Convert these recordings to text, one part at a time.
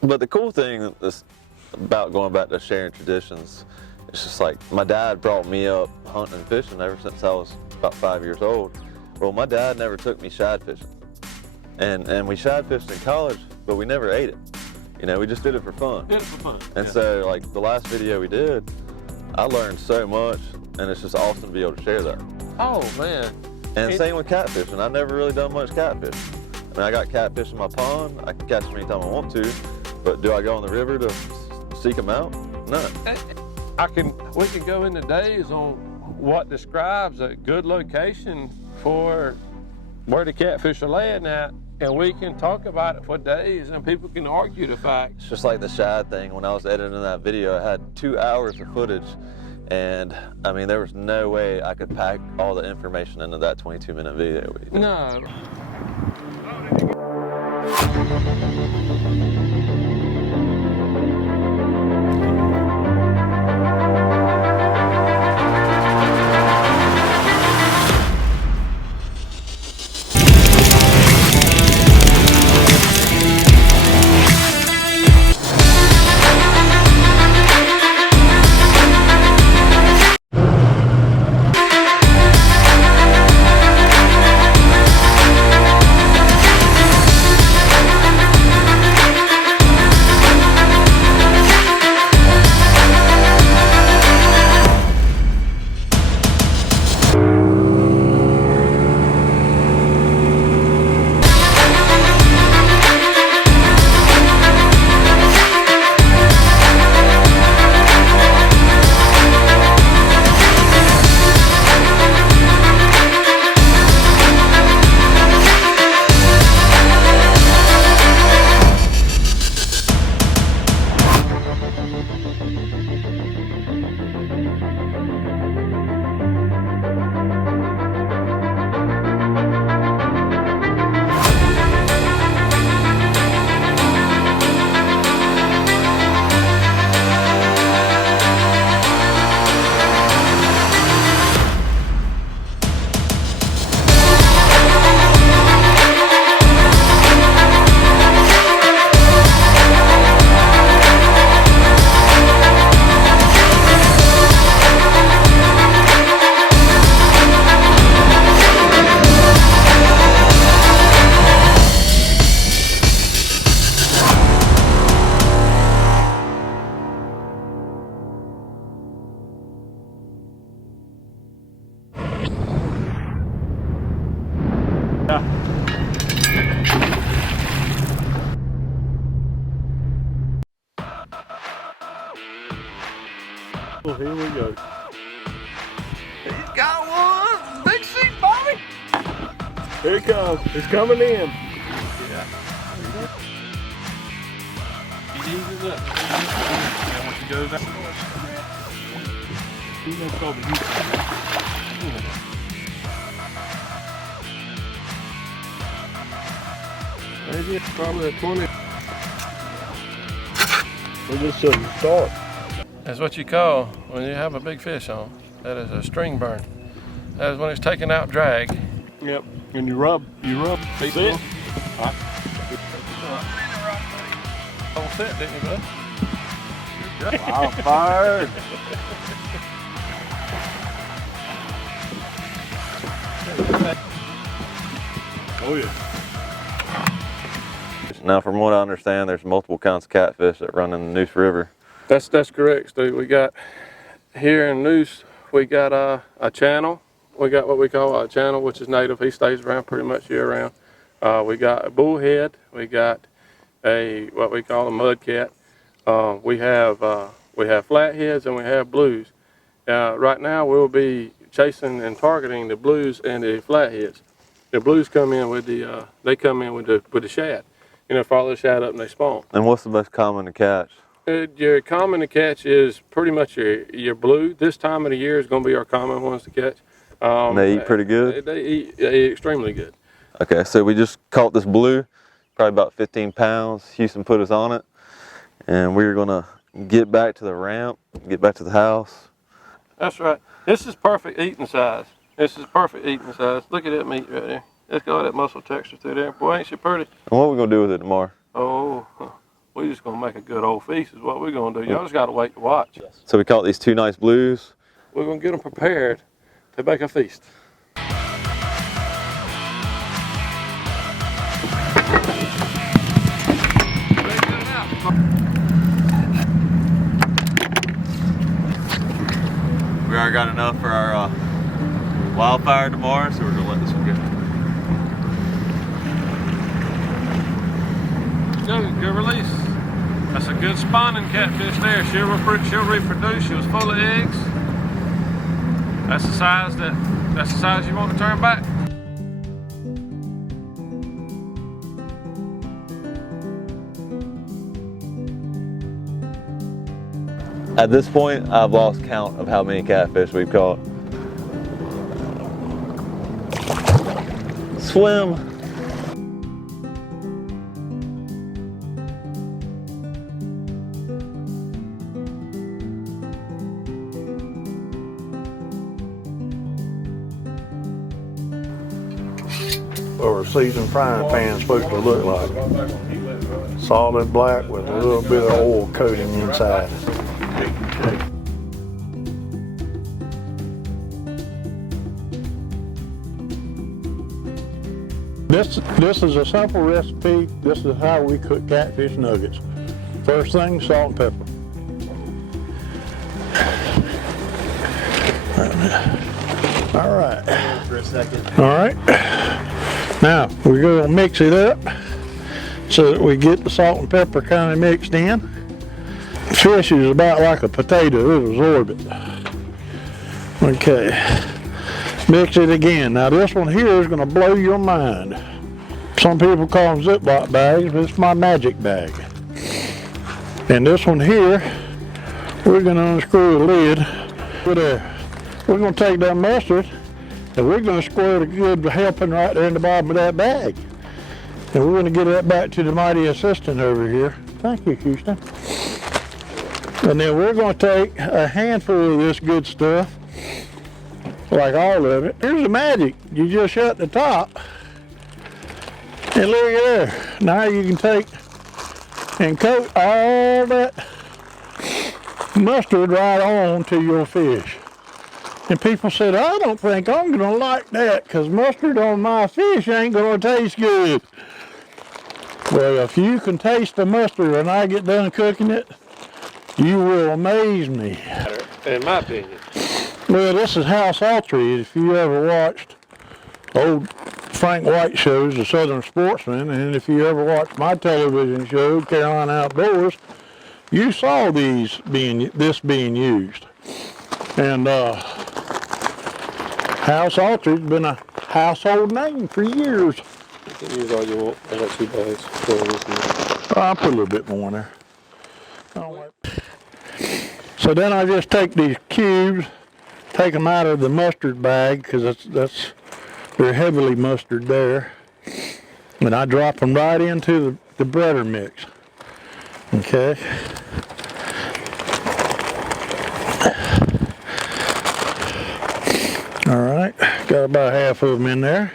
But the cool thing is about going back to sharing traditions, it's just like my dad brought me up hunting and fishing ever since I was about 5 years old. Well, my dad never took me shad fishing. And we shad fished in college, but we never ate it. You know, we just did it for fun. Did it for fun. And yeah. so like the last video we did, I learned so much, and it's just awesome to be able to share that. Oh man. And same with catfishing. I've never really done much catfish. I mean, I got catfish in my pond. I can catch them anytime I want to, but do I go in the river to seek them out? No. We can go into days on what describes a good location for where the catfish are laying at, and we can talk about it for days, and people can argue the facts. It's just like the shad thing. When I was editing that video, I had 2 hours of footage, and I mean, there was no way I could pack all the information into that 22-minute video. No. Well, here we go. He's got one! Big seat, Bobby! Here it comes. It's coming in. Yeah. He eases up. And once he goes out, he's going to go maybe it's probably a 20. We're just shouldn't start. That's what you call when you have a big fish on. That is a string burn. That is when it's taking out drag. Yep, and you rub. That's it. All right. All set, didn't you, bud? Wildfired. Oh yeah. Now, from what I understand, there's multiple kinds of catfish that run in the Neuse River. That's correct, Stu. We got here in Neuse, we got a channel. We got what we call a channel, which is native. He stays around pretty much year round. We got a bullhead. We got what we call a mudcat. We have flatheads and we have blues. Right now we'll be chasing and targeting the blues and the flatheads. The blues come in with the shad. You know, follow the shad up and they spawn. And what's the most common to catch? Your common to catch is pretty much your blue. This time of the year is going to be our common ones to catch. They eat pretty good? They eat extremely good. Okay, so we just caught this blue, probably about 15 pounds. Houston put us on it, and we're going to get back to the ramp, get back to the house. That's right. This is perfect eating size. This is perfect eating size. Look at that meat right there. It's got that muscle texture through there. Boy, ain't she pretty. And what are we going to do with it tomorrow? Oh, we just gonna make a good old feast is what we're gonna do. Y'all just gotta wait to watch. So we caught these 2 nice blues. We're gonna get them prepared to make a feast. We already got enough for our Wildfired tomorrow, so we're gonna let this one go. Good release. That's a good spawning catfish there. She'll reproduce. She was full of eggs. That's the size you want to turn back. At this point, I've lost count of how many catfish we've caught. Swim. Or a seasoned frying pan supposed to look like. Solid black with a little bit of oil coating inside. This is a simple recipe. This is how we cook catfish nuggets. First thing, salt and pepper. All right. For a second. All right. Now we're going to mix it up so that we get the salt and pepper kind of mixed in. Fish is about like a potato, it'll absorb it. Okay, mix it again. Now this one here is going to blow your mind. Some people call them Ziploc bags, but it's my magic bag. And this one here, we're going to unscrew the lid. We're going to take that mustard and we're going to squirt a good helping right there in the bottom of that bag. And we're going to get that back to the mighty assistant over here. Thank you, Houston. And then we're going to take a handful of this good stuff, like all of it. Here's the magic. You just shut the top. And look at there. Now you can take and coat all that mustard right on to your fish. And people said, I don't think I'm going to like that because mustard on my fish ain't going to taste good. Well, if you can taste the mustard when I get done cooking it, you will amaze me. In my opinion. Well, this is how sultry. If you ever watched old Frank White shows, The Southern Sportsman, and if you ever watched my television show, Carolina Outdoors, you saw this being used. And House Sultry's been a household name for years. You can use all you want. I got 2 bags. I'll put a little bit more in there. So then I just take these cubes, take them out of the mustard bag because they're heavily mustard there, and I drop them right into the butter mix. Okay. All right, got about half of them in there.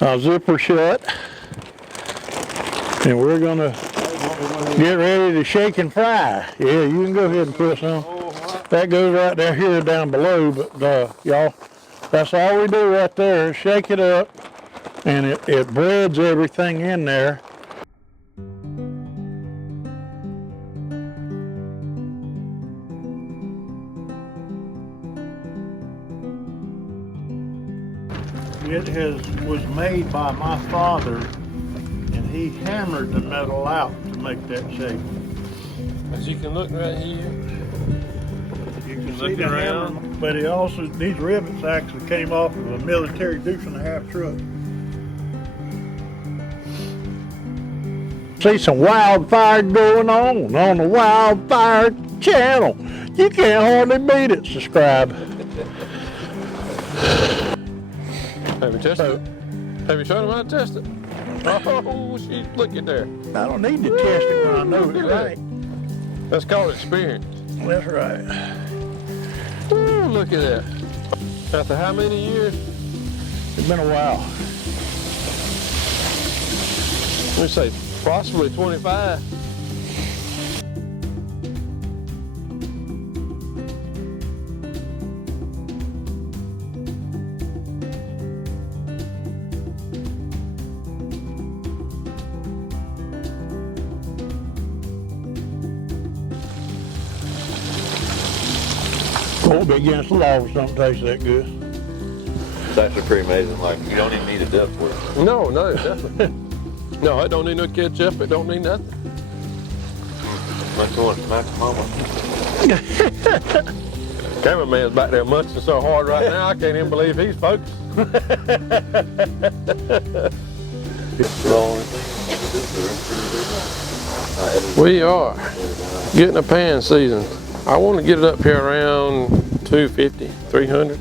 I'll zip her shut, and we're gonna get ready to shake and fry. Yeah, you can go ahead and put some. That goes right there here down below, but y'all, that's all we do right there is shake it up, and it breads everything in there. It was made by my father, and he hammered the metal out to make that shape. As you can look right here. You can see the hammer, but it also, these rivets actually came off of a military deuce-and-a-half truck. See some Wildfired going on the Wildfired channel. You can't hardly beat it. Subscribe. Have you tested it? Have you shown them how to test it? Oh, look at there. I don't need to test it when I know it's right. That's called experience. That's right. Ooh, look at that. After how many years? It's been a while. Let me say, possibly 25. won't be against the law if something tastes that good. It's actually pretty amazing. Like, you don't even need a dip for it. No, definitely. No, it don't need no ketchup. It don't need nothing. Much more smack mama. Cameraman's back there munching so hard right now, I can't even believe he's focused. We are getting a pan seasoned. I want to get it up here around 250, 300.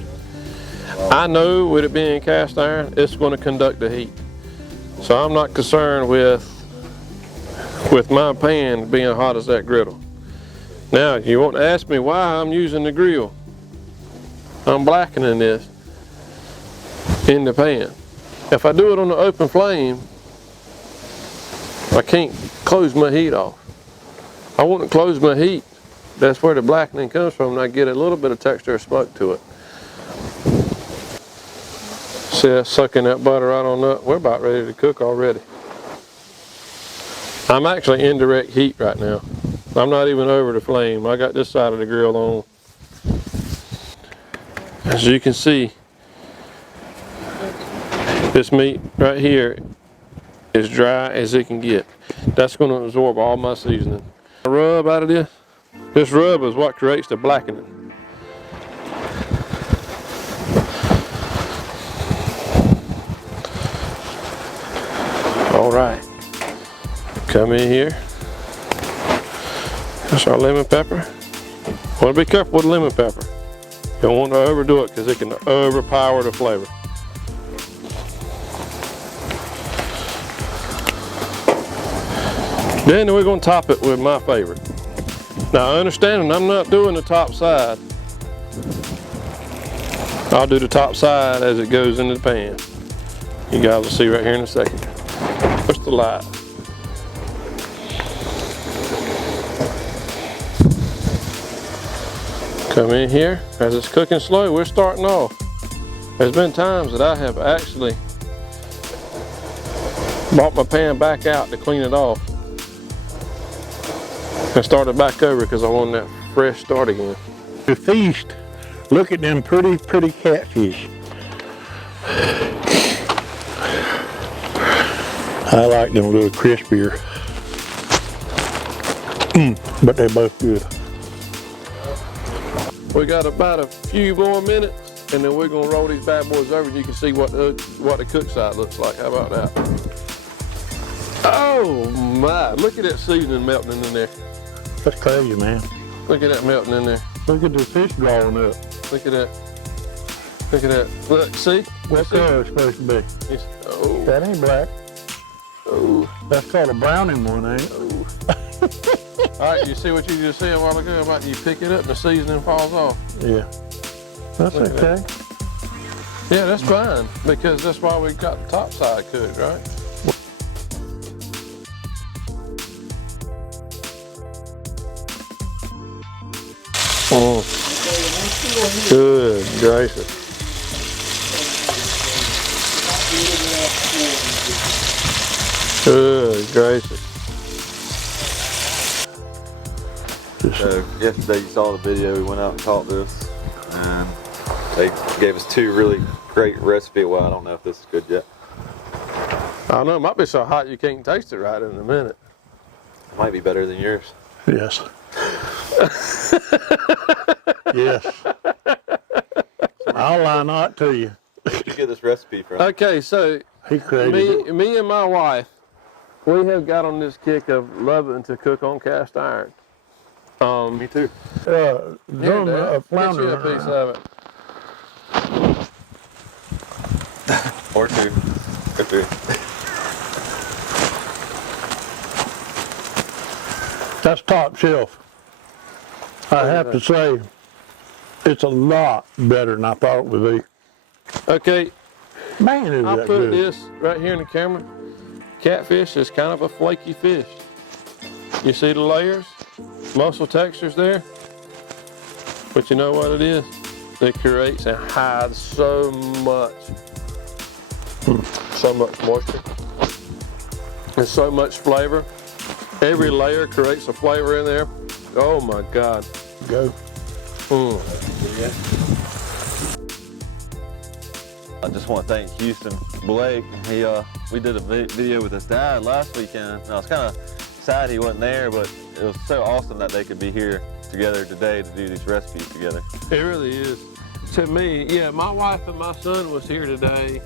I know with it being cast iron, it's going to conduct the heat. So I'm not concerned with my pan being hot as that griddle. Now, you want to ask me why I'm using the grill. I'm blackening this in the pan. If I do it on the open flame, I can't close my heat off. I want to close my heat. That's where the blackening comes from, and I get a little bit of texture of smoke to it. See that sucking that butter right on up? We're about ready to cook already. I'm actually indirect heat right now. I'm not even over the flame. I got this side of the grill on. As you can see, this meat right here is dry as it can get. That's going to absorb all my seasoning. The rub out of this, this rub is what creates the blackening. All right, come in here. That's our lemon pepper. Want to be careful with lemon pepper. Don't want to overdo it because it can overpower the flavor. Then we're going to top it with my favorite. Now, understanding I'm not doing the top side. I'll do the top side as it goes into the pan. You guys will see right here in a second. Push the light. Come in here. As it's cooking slow, we're starting off. There's been times that I have actually brought my pan back out to clean it off and started back over because I wanted that fresh start again. The feast, look at them pretty catfish. I like them a little crispier, but they're both good. We got about a few more minutes and then we're gonna roll these bad boys over and you can see what the cook side looks like. How about that? Oh my, look at that seasoning melting in there. That's crazy, man. Look at that melting in there. Look at the fish drawing up. Look at that. Look at that. Look, see? What color it's supposed to be? Oh. That ain't black. Oh. That's called a browning one, ain't it? Oh. All right, you see what you just said a while ago about you pick it up and the seasoning falls off? Yeah. That's Look okay. Yeah, that's fine because that's why we got the top side cooked, right? Oh, good gracious. Good gracious. So yesterday you saw the video, we went out and caught this, and they gave us two really great recipes. Well, I don't know if this is good yet. I don't know, it might be so hot you can't taste it right in a minute. It might be better than yours. Yes. Yes. I'll lie not to you. Where'd you get this recipe from? Okay, so He created it. me and my wife, we have got on this kick of loving to cook on cast iron. Me too. Here, Done Dad, a get you flounder. a piece of it. Or two. Or three. That's top shelf. I have to say, it's a lot better than I thought it would be. Okay, Man, is I'll that put good. this right here in the camera. Catfish is kind of a flaky fish. You see the layers? Muscle textures there? But you know what it is? It creates and hides so much moisture and so much flavor. Every layer creates a flavor in there. Oh my God. Go. Yeah. I just want to thank Houston Blake. We did a video with his dad last weekend. And I was kind of sad he wasn't there, but it was so awesome that they could be here together today to do these recipes together. It really is. To me, yeah, my wife and my son was here today.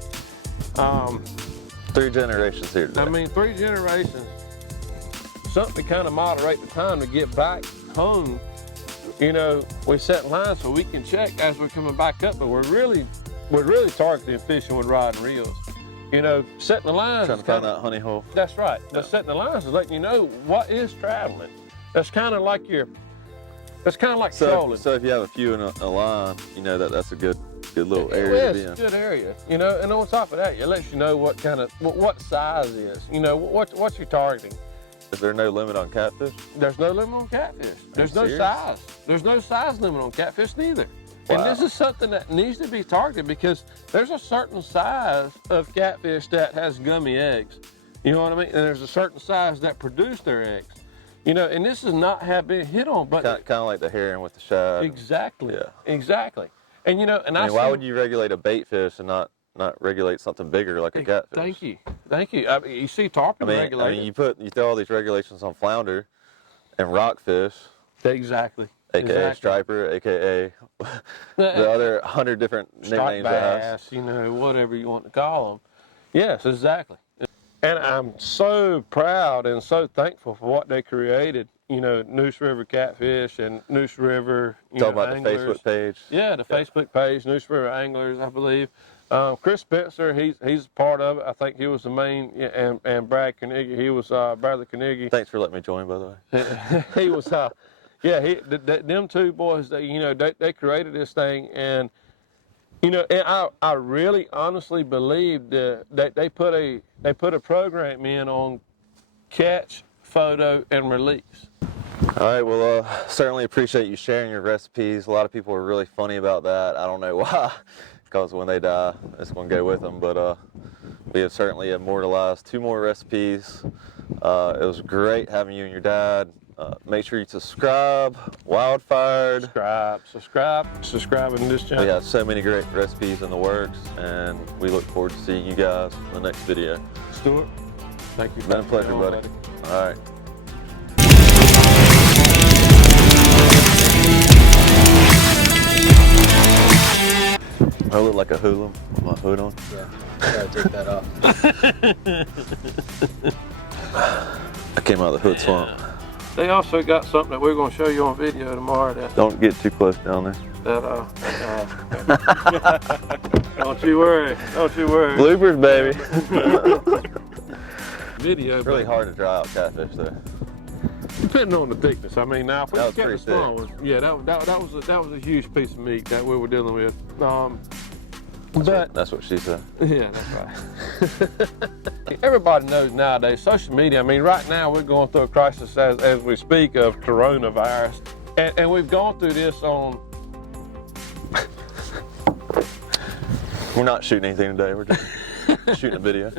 3 generations here today. I mean, 3 generations. Something to kind of moderate the time to get back home. You know, we set in line so we can check as we're coming back up, but we're really targeting fishing with rod and reels. You know, setting the lines. Trying to find that honey hole. That's right. Yeah. But setting the lines is letting you know what is traveling. That's kind of like trolling. So if you have a few in a line, you know that's a good little area Yeah, to be in. it's a good area. You know, and on top of that, it lets you know what kind of what size is. You know, what you're targeting. Is there no limit on catfish? There's no limit on catfish. There's no serious? size. There's no size limit on catfish neither. Wow. And this is something that needs to be targeted because there's a certain size of catfish that has gummy eggs. You know what I mean? And there's a certain size that produce their eggs. You know, and this has not have been hit on, but Kind of like the herring with the shad. exactly. Yeah. Exactly. And you know, and I mean, why would you regulate a bait fish and not regulate something bigger like a catfish? Thank you. Thank you. I mean, you see tarpon regulated. you throw all these regulations on flounder and rockfish, Exactly. aka striper, aka the other 100 different Striped nicknames it has. bass, you know, whatever you want to call them. Yes, exactly. And I'm so proud and so thankful for what they created. You know, Noose River Catfish and Noose River Talking about Anglers. the Facebook page. Yeah, the Facebook page, Noose River Anglers, I believe. Chris Spencer, he's part of it. I think he was the main, and Brad Carnegie, he was Bradley Carnegie. Thanks for letting me join, by the way. He was, them 2 boys, they created this thing, and you know, and I really honestly believe that they put a program in on catch, photo, and release. All right, well, certainly appreciate you sharing your recipes. A lot of people are really funny about that. I don't know why, because when they die, it's going to go with them. But we have certainly immortalized 2 more recipes. It was great having you and your dad. Make sure you subscribe, Wildfired. Subscribing to this channel. We have so many great recipes in the works, and we look forward to seeing you guys in the next video. Stuart, thank you. Been a pleasure, buddy. All right. I look like a hoodlum with my hood on. Yeah, I gotta take that off. I came out of the hood swamp. They also got something that we're going to show you on video tomorrow. Don't get too close down there. Don't you worry. Don't you worry. Bloopers, baby. Video. It's really hard to dry out catfish, though. Depending on the thickness. I mean, now if we That was kept the pretty small ones, yeah, that was a huge piece of meat that we were dealing with. That's what she said. Yeah, that's right. Everybody knows nowadays, social media, I mean, right now we're going through a crisis as we speak of coronavirus. And we've gone through this on... We're not shooting anything today. We're just shooting a video.